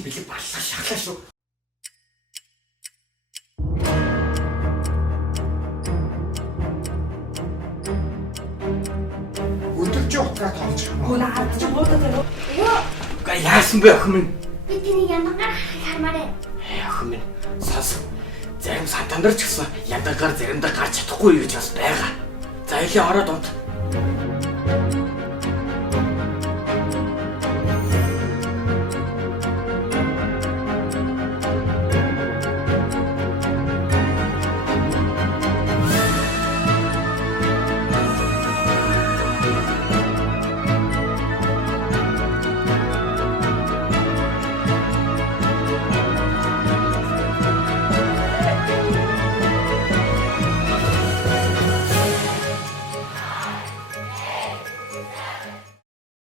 тийм бэлэг баллах шахлаа шүү. Өдөрч ухраа тоолж юм. Гүн хаад ч гуудаад байна. Га яасан бэ охин минь? Би тэний яндагаар хармаарэ. Охин минь сас. Зарим сантандар ч гэсэн яндагаар заримдаа гарч чадахгүй юу гэж бас байгаа. За илээ ороод унт.